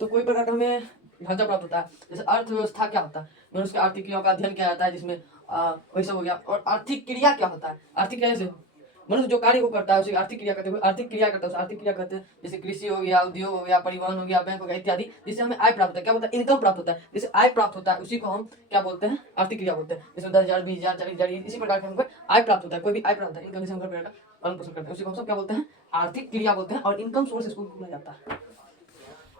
तो कोई प्रकार का हमें ढांचा प्राप्त होता है। जैसे अर्थव्यवस्था क्या होता है, मनुष्य के आर्थिक क्रियाओं का अध्ययन किया जाता है, जिसमें वही सब हो गया। और आर्थिक क्रिया क्या होता है, आर्थिक क्रिया जैसे मनुष्य जो कार्य को करता है उसे आर्थिक क्रिया कहते हैं। आर्थिक क्रिया करता है उसे आर्थिक क्रिया कहते हैं। जैसे कृषि हो गया, उद्योग हो गया, परिवहन हो गया, बैंक हो गया इत्यादि, जिससे हमें आय प्राप्त होता है। क्या बोलते हैं, इनकम प्राप्त होता है। जैसे आय प्राप्त होता है उसी को हम क्या बोलते हैं, आर्थिक क्रिया बोलते हैं। जैसे 10,000, 20,000, 40,000, इसी प्रकार के हमको आय प्राप्त होता है। कोई भी आय प्राप्त होता है, इनकम से हम घर का पालन पोषण करते हैं, उसी को हम सब क्या बोलते हैं, आर्थिक क्रिया बोलते हैं। और इनकम सोर्स इसको बोला जाता है।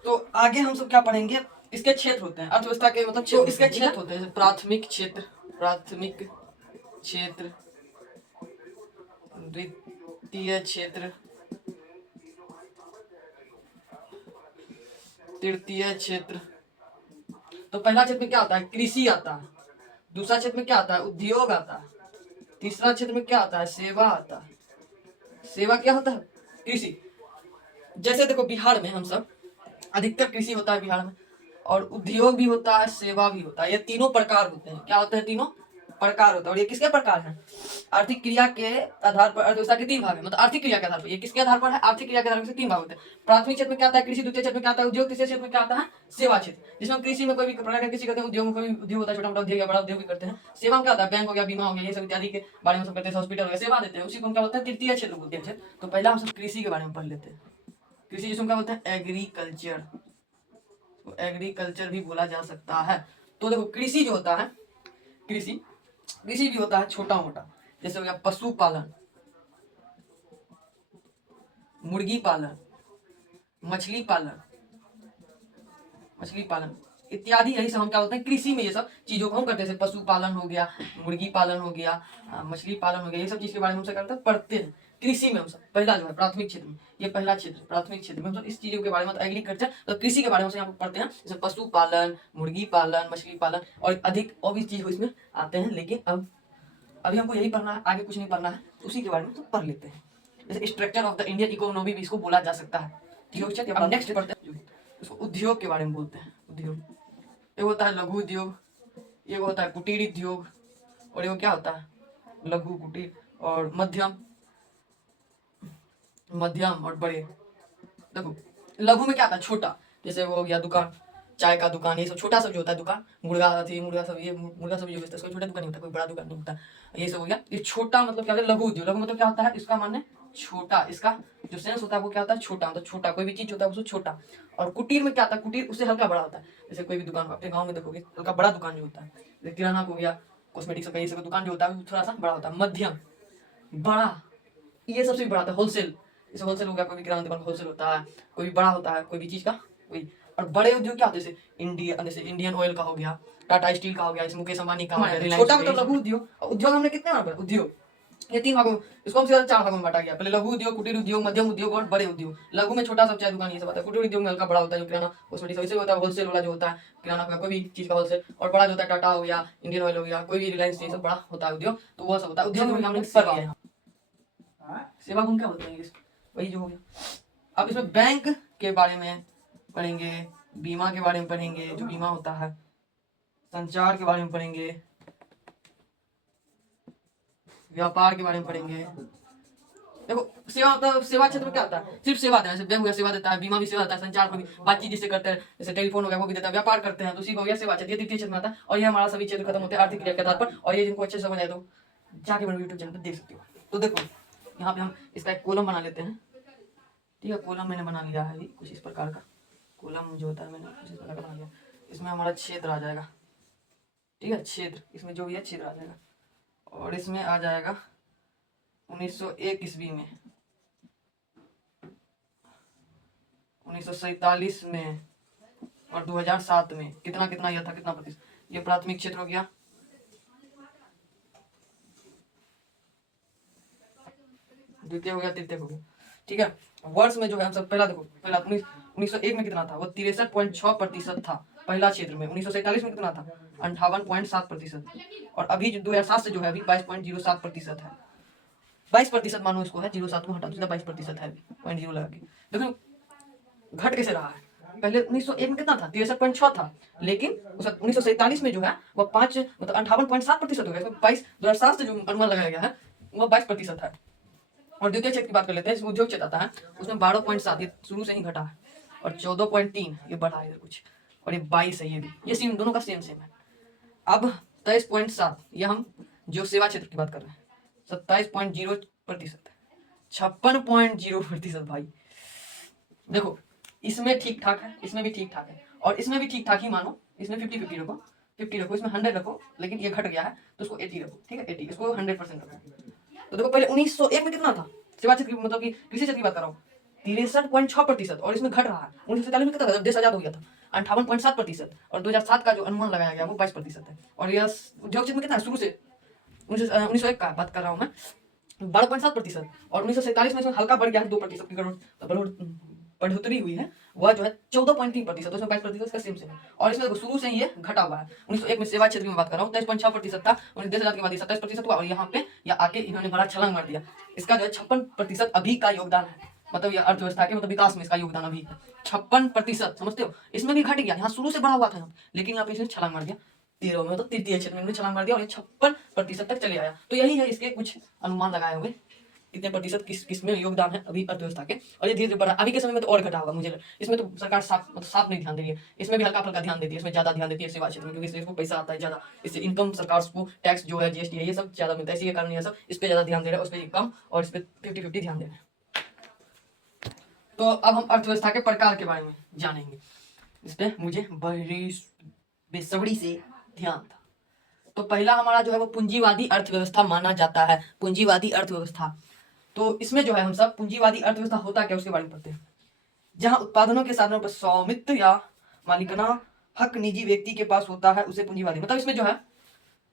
तो आगे हम सब क्या पढ़ेंगे, इसके क्षेत्र होते हैं अर्थव्यवस्था के, मतलब तो इसके क्षेत्र होते हैं। जैसे प्राथमिक क्षेत्र, प्राथमिक क्षेत्र, द्वितीय क्षेत्र, तृतीय क्षेत्र। तो पहला क्षेत्र में क्या आता है, कृषि आता है। दूसरा क्षेत्र में क्या आता है, उद्योग आता है। तीसरा क्षेत्र में क्या आता है, सेवा आता है। सेवा क्या होता है, कृषि। जैसे देखो बिहार में हम सब अधिकतर कृषि होता है बिहार में, और उद्योग भी होता है, सेवा भी होता है। ये तीनों प्रकार होते हैं। क्या होते हैं, तीनों प्रकार होता है। और ये किसके प्रकार हैं, आर्थिक क्रिया के आधार पर अर्थव्यवस्था के तीन भाग है। मतलब आर्थिक क्रिया के आधार पर, ये किसके आधार पर है, आर्थिक क्रिया के आधार पर तीन भाग होते हैं। प्राथमिक क्षेत्र में क्या आता है, कृषि। द्वितीय क्षेत्र में क्या आता है, उद्योग। तीसरे क्षेत्र में क्या आता है, सेवा क्षेत्र। जिसमें कृषि में कोई भी प्रकार का कृषि करते हैं, उद्योग में कोई उद्योग होता है, छोटा मोटा उद्योग या बड़ा उद्योग भी करते हैं। सेवा में क्या होता है, बैंक हो गया, बीमा हो गया, ये सब इत्यादि के बारे में सब करते हैं। हॉस्पिटल हो गया, सेवा देते हैं, उसी को हम क्या बोलते हैं, तृतीय क्षेत्र बोलते हैं। तो पहला हम सब कृषि के बारे में पढ़ लेते हैं। कृषि जिसको क्या बोलते हैं, एग्रीकल्चर। तो एग्रीकल्चर भी बोला जा सकता है। तो देखो कृषि जो होता है, कृषि कृषि भी होता है छोटा मोटा। जैसे हो गया पशुपालन, मुर्गी पालन, मछली पालन, मछली पालन इत्यादि, यही सब हम क्या बोलते हैं, कृषि में ये सब चीजों को हम करते हैं। जैसे पशुपालन हो गया, मुर्गी पालन हो गया, मछली पालन हो गया, ये सब चीज के बारे में हम सब करते हैं, पढ़ते हैं कृषि में। हम सब पहला जो है प्राथमिक क्षेत्र में, ये पहला क्षेत्र प्राथमिक क्षेत्र में हम सब इस चीजों के बारे में, एग्रीकल्चर तो कृषि के बारे में यहाँ पर पढ़ते हैं। जैसे पशुपालन, मुर्गी पालन, मछली पालन, और अधिक और भी चीज इसमें आते हैं। लेकिन अब अभी हमको यही पढ़ना है, आगे कुछ नहीं पढ़ना है, उसी के बारे में तो पढ़ लेते हैं। जैसे structure of the Indian economy भी इसको बोला जा सकता है। ठीक है, अब नेक्स्ट पढ़ते हैं, इसको उद्योग के बारे में बोलते हैं। उद्योग एक होता है लघु उद्योग, एक होता है कुटीर उद्योग, और एक क्या होता है, लघु, कुटीर और मध्यम, मध्यम और बड़े। देखो लघु में क्या आता है, छोटा। जैसे वो हो गया दुकान, चाय का दुकान, ये सब छोटा सब जो होता है दुकान, मुर्गा थी, मुर्गा सब, ये मुर्गा सब जो बेचता है उसका छोटा दुकान नहीं होता, कोई बड़ा दुकान नहीं होता। ये सब हो गया, ये छोटा मतलब क्या होता है, लघु उद्योग। लघु मतलब क्या होता है, इसका माने छोटा, इसका जो सेंस होता है वो क्या होता है, छोटा। मतलब छोटा कोई भी चीज होता है उसको छोटा। और कुटीर में क्या आता है, कुटीर उससे हल्का बड़ा होता है। जैसे कोई भी दुकान अपने गाँव में देखोगे, हल्का बड़ा दुकान जो होता है, जैसे किराना हो गया, कॉस्मेटिक्स का, ये सब दुकान जो होता है वो थोड़ा सा बड़ा होता है। मध्यम, बड़ा, ये सबसे बड़ा होता है। होलसेल, जैसे होलसेल हो गया, कोई भी किराना दुकान होलसेल होता है, कोई भी बड़ा होता है कोई भी चीज का, कोई। और बड़े उद्योग क्या होते हैं, जैसे इंडियन ऑयल का हो गया, टाटा स्टील का हो गया, जैसे मुकेश अंबानी का हो गया। छोटा मतलब लघु उद्योग। उद्योग हमने कितने बार पढ़ा, उद्योग ये तीन भागों, इसको हम सीधा चार भागों में बांटा गया। पहले लघु उद्योग, कुटीर उद्योग, मध्यम उद्योग और बड़े उद्योग। लघु में छोटा सब चाय दुकान ये सब आता है। कुटीर उद्योग में हल्का बड़ा होता है, जो किराना कॉस्मेटिक्स वैसे होता है, होलसेल वाला जो होता है किराना का, कोई भी चीज का होलसेल। और बड़ा जो होता है टाटा हो गया, इंडियन ऑयल हो गया, कोई भी रिलायंस, ये सब बड़ा होता है उद्योग। तो वो सब होता है उद्योग में हमने पढ़ लिया। सेवा गुण क्या बोलते हैं, वही जो हो गया। अब इसमें बैंक के बारे में पढ़ेंगे, बीमा के बारे में पढ़ेंगे, जो बीमा होता है, संचार के बारे में पढ़ेंगे, व्यापार के बारे में पढ़ेंगे। देखो सेवा मतलब सेवा क्षेत्र में क्या आता है, सिर्फ सेवा देना। जैसे बैंक हो गया सेवा देता है, बीमा भी सेवा देता है, संचार को भी बातचीत जिससे करते हैं, जैसे टेलीफोन हो गया वो भी देता है, व्यापार करते हैं तो उसी को हो गया सेवा क्षेत्र। ये तृतीय क्षेत्र में आता है। और ये हमारा सभी क्षेत्र खत्म होते हैं आर्थिक क्रिया के आधार पर। और ये जिनको अच्छे से समझ आए तो जाके मेरे यूट्यूब चैनल पर देख सकते हो। तो देखो यहाँ पे हम इसका एक कॉलम बना लेते हैं। ठीक है, कॉलम मैंने बना लिया है कुछ इस प्रकार का। कॉलम जो होता है मैंने कुछ इस प्रकार का बना लिया। इसमें हमारा क्षेत्र आ जाएगा। ठीक है, क्षेत्र, इसमें जो भी है क्षेत्र आ जाएगा। और इसमें आ जाएगा 1901 ईस्वी में, 1947 में और 2007 में कितना कितना यह था, कितना प्रतिशत। ये प्राथमिक क्षेत्र हो गया। द्वितीय हो गया, तृतीय हो गया। ठीक है, वर्ष में जो है हम सब पहला देखो, पहला 1901 में कितना था, वो 63.6% था पहला क्षेत्र में। 1947 में कितना था, 58.7%। और अभी जो 2007 से जो है अभी 22.07% है। 22% मानो इसको है, 07 को हटा दो, 22% है, 0.0 लगा के। देखो घट कैसे रहा है। पहले 1901 में कितना था, 63.6 था, लेकिन 1947 में जो है वो 5 मतलब 58.7% हो गया। 2007 से जो अनुमान लगाया गया है वो 22% है। और द्वितीय क्षेत्र की बात कर लेते हैं, इसमें उद्योग क्षेत्र आता है, उसमें 12.7, ये शुरू से ही घटा है। और 14.3 ये बढ़ा है इधर कुछ, और ये 22 है, ये भी, ये सेम, दोनों का सेम सेम है। अब 23.7, ये हम जो सेवा क्षेत्र की बात कर रहे हैं, 27.0%, 56.0% भाई। देखो इसमें ठीक ठाक है, इसमें भी ठीक ठाक है, और इसमें भी ठीक ठाक ही मानो, इसमें 50-50 रखो, 50 रखो, इसमें 100 रखो, लेकिन ये घट गया है तो इसको 80 रखो, ठीक है, 80, इसको 100% रखो। तो देखो पहले 1901 में कितना था सेवा क्षेत्र की, मतलब कि कृषि क्षेत्र की बात कर रहा हूँ, 63.6%, और इसमें घट रहा है। 1947 में कितना था, देश आजाद हो गया था, 58.7%, और 2007 का जो अनुमान लगाया गया वो 22% है। और यह उद्योग क्षेत्र में कितना है शुरू से, 1901 का बात कर रहा हूँ मैं, 12.7%, और 1947 में इसमें हल्का बढ़ गया है 2% की बढ़ोतरी हुई है, वह जो है 14.3%, उसमें 22% इसका सेम सेम है। और इसमें शुरू से ये घटा हुआ है। 1901 में सेवा क्षेत्र में बात कर रहा हूँ 23.6% था, 1910 के बाद 27% हुआ, और यहाँ पे या आके इन्होंने बड़ा छलांग मार दिया। इसका जो है 56% अभी का योगदान है, मतलब ये अर्थव्यवस्था के मतलब विकास में इसका योगदान अभी 56%, समझते हो। इसमें भी घट गया, यहाँ शुरू से बढ़ा हुआ था लेकिन यहाँ पे इसने छलांग मार दिया, 13 में तो तृतीय क्षेत्र में छलांग मार दिया, और ये 56% तक चले आया। तो यही है इसके कुछ अनुमान लगाए हुए, कितने प्रतिशत किस में योगदान है अभी अर्थव्यवस्था के, और ये धीरे धीरे बढ़ा। अभी के समय में तो और घटा होगा मुझे इसमें तो सरकार साफ नहीं ध्यान दे रही है, इसमें भी हल्का फुल्का ध्यान देती है, इसमें ज्यादा ध्यान देती है सेवा क्षेत्र में, क्योंकि इसको पैसा आता है ज्यादा, इससे इनकम सरकार को टैक्स जो है जीएसटी है ये सब ज्यादा मिलता है, इसी के कारण ये सब इस पे ज्यादा ध्यान दे रहे हैं, उस पर कम, और इस पे 50-50 ध्यान दे रहे हैं। तो अब हम अर्थव्यवस्था के प्रकार के बारे में जानेंगे, इस पे मुझे बड़ी बेसब्री से ध्यान था। तो पहला हमारा जो है वो पूंजीवादी अर्थव्यवस्था माना जाता है, पूंजीवादी अर्थव्यवस्था। तो इसमें जो है हम सब पूंजीवादी अर्थव्यवस्था होता क्या उसके बारे में पढ़ते हैं। जहां उत्पादनों के साधनों पर स्वामित्व या मालिकाना हक निजी व्यक्ति के पास होता है उसे पूंजीवादी, मतलब इसमें जो है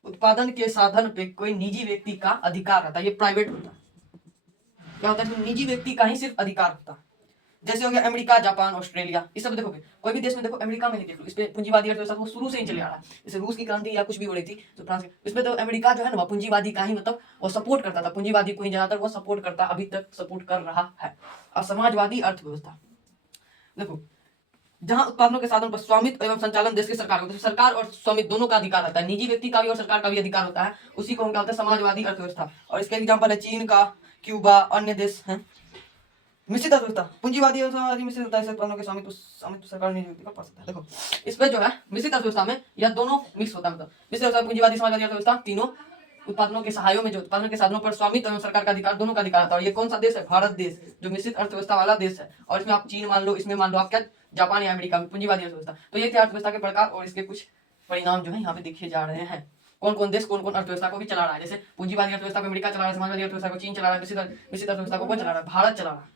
उत्पादन के साधन पे कोई निजी व्यक्ति का अधिकार रहता है, ये प्राइवेट होता है। क्या होता है, निजी व्यक्ति का ही सिर्फ अधिकार होता है। जैसे हो गया अमेरिका, जापान, ऑस्ट्रेलिया, इस सब देखोगे, कोई भी देश में देखो, अमेरिका में ही देख लो, इस पे पूंजीवादी अर्थव्यवस्था वो शुरू से ही चले आ रहा है। जैसे रूस की क्रांति या कुछ भी हो रही थी तो फ्रांस, इसमें तो अमेरिका जो है ना पूंजीवादी का ही, मतलब वो सपोर्ट करता था, पूंजीवादी को ही ज्यादातर वो सपोर्ट करता, अभी तक सपोर्ट कर रहा है। अब समाजवादी अर्थव्यवस्था देखो, जहां उत्पादनों के साधन पर स्वामित्व एवं संचालन देश की सरकार होता है, सरकार और स्वामित्व दोनों का अधिकार होता है, निजी व्यक्ति का भी और सरकार का भी अधिकार होता है, उसी को क्या होता है समाजवादी अर्थव्यवस्था। और इसके एग्जाम्पल है चीन का, क्यूबा, अन्य देश हैं। मिश्रित अर्थव्यवस्था, पूंजीवादी और मिश्रित होता है, के स्वामित्व सरकार निजी व्यक्ति का पास होता है। देखो इस पे जो है मिश्रित अर्थव्यवस्था में यह दोनों मिक्स होता है, मतलब मिश्रित अर्थव्यवस्था, पूंजीवादी, समाजवादी अर्थव्यवस्था, तीनों उत्पादनों के सहायों में जो उत्पादन के साधनों पर स्वामित्व एवं सरकार का अधिकार, दोनों का अधिकार होता है। और ये कौन सा देश है, भारत देश, जो मिश्रित अर्थव्यवस्था वाला देश है। और इसमें आप चीन मान लो, इसमें मान लो आप क्या, जापान या अमेरिका में पूंजीवादी अर्थव्यवस्था। तो ये थे अर्थव्यवस्था के प्रकार, और इसके कुछ परिणाम जो है यहाँ पे देखे जा रहे हैं। कौन कौन देश कौन कौन अर्थव्यवस्था को भी चला रहा है, जैसे पूंजीवादी अर्थव्यवस्था को अमेरिका चला रहा है, समाजवादी अर्थव्यवस्था को चीन चला रहा है, मिश्रित अर्थव्यवस्था को कौन चला रहा है, भारत चला रहा है।